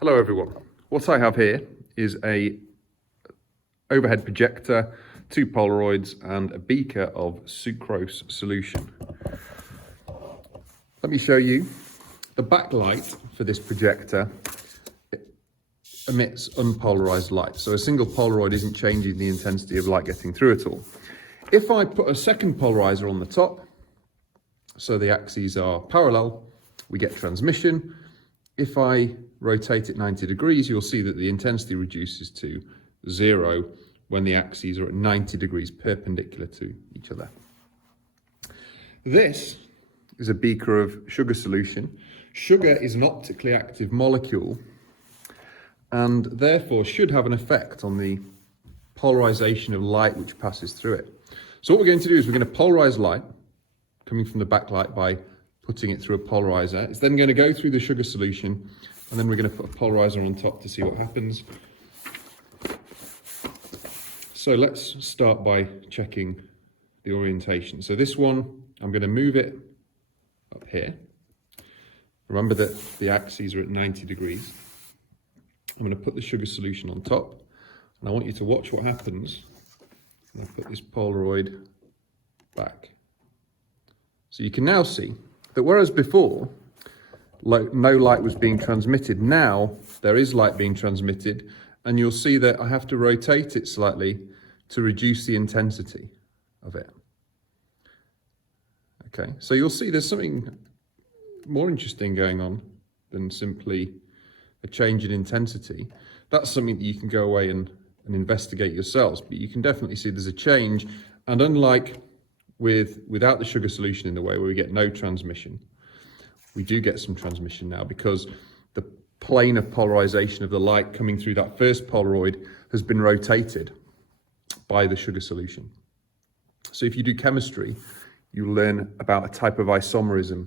Hello everyone. What I have here is a overhead projector, two Polaroids and a beaker of sucrose solution. Let me show you. The backlight for this projector emits unpolarized light, so a single Polaroid isn't changing the intensity of light getting through at all. If I put a second polarizer on the top, so the axes are parallel, we get transmission. If I rotate it 90 degrees, you'll see that the intensity reduces to 0 when the axes are at 90 degrees perpendicular to each other. This is a beaker of sugar solution. Sugar is an optically active molecule and therefore should have an effect on the polarization of light which passes through it. So what we're going to do is we're going to polarize light coming from the backlight by putting it through a polarizer. It's then going to go through the sugar solution, and then we're going to put a polarizer on top to see what happens. So let's start by checking the orientation. So this one, I'm going to move it up here. Remember that the axes are at 90 degrees. I'm going to put the sugar solution on top, and I want you to watch what happens when I put this Polaroid back. So you can now see that whereas before no light was being transmitted, now there is light being transmitted, and you'll see that I have to rotate it slightly to reduce the intensity of it. Okay, so you'll see there's something more interesting going on than simply a change in intensity. That's something that you can go away and investigate yourselves, but you can definitely see there's a change, and unlike without the sugar solution in the way where we get no transmission, we do get some transmission now because the plane of polarization of the light coming through that first Polaroid has been rotated by the sugar solution. So if you do chemistry, you learn about a type of isomerism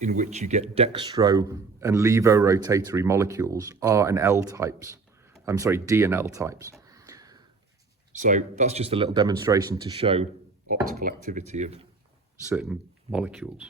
in which you get dextro and levorotatory molecules, R and L types. D and L types. So that's just a little demonstration to show optical activity of certain molecules.